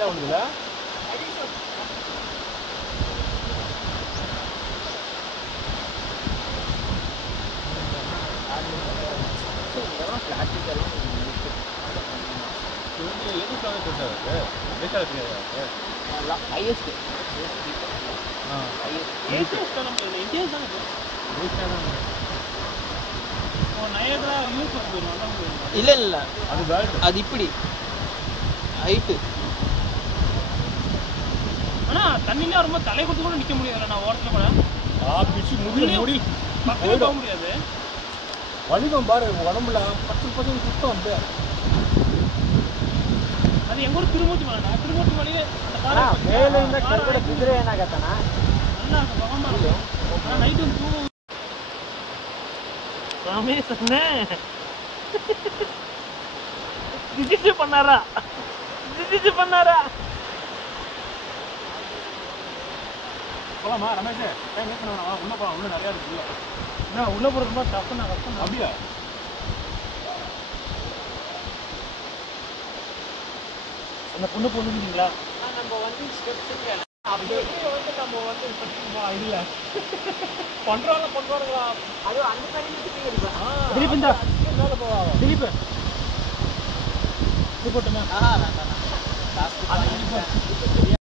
என்ன பண்ணுதுல இல்ல இல்ல அது இப்படி ஹைட்டு. ஆனா தண்ணில ரொம்ப தலை குத்து கூட நிக்க முடியாது. நான் ஓரத்துல கூட பிச்சு முடி பக்கத்துல போக முடியாது. வலிக்கும் பாரு உடம்புல 10% சுத்தம் வந்து. அது எங்க ஊர் திருமூர்த்தி மலை. திருமூர்த்தி மலையே அந்த பாறை மேல இந்த கருட குதிரை என்ன கத்தனா நல்லா இருக்கும். பகமா இருக்கும். ஆனா நைட் வந்து தூங்க ரமேஷ் அண்ணே திஜிச்சு பண்ணாரா போலாமா ரமேஷ் டைம் வேஸ்ட் பண்ண வேணாம் உள்ள போலாம். உள்ள நிறைய இருக்கு உள்ள. என்ன உள்ள போறது ரொம்ப கஷ்டம் தான். அப்படியா அந்த பொண்ணு பொண்ணுங்களா நம்ம வந்து ஸ்டெப்ஸ் அப்படியே வந்து நம்ம வந்து இல்ல பண்றாங்களா அது அந்த தண்ணி திலீப் இந்த மேல போவாங்க. திலீப் இது போட்டுமா வேண்டாம்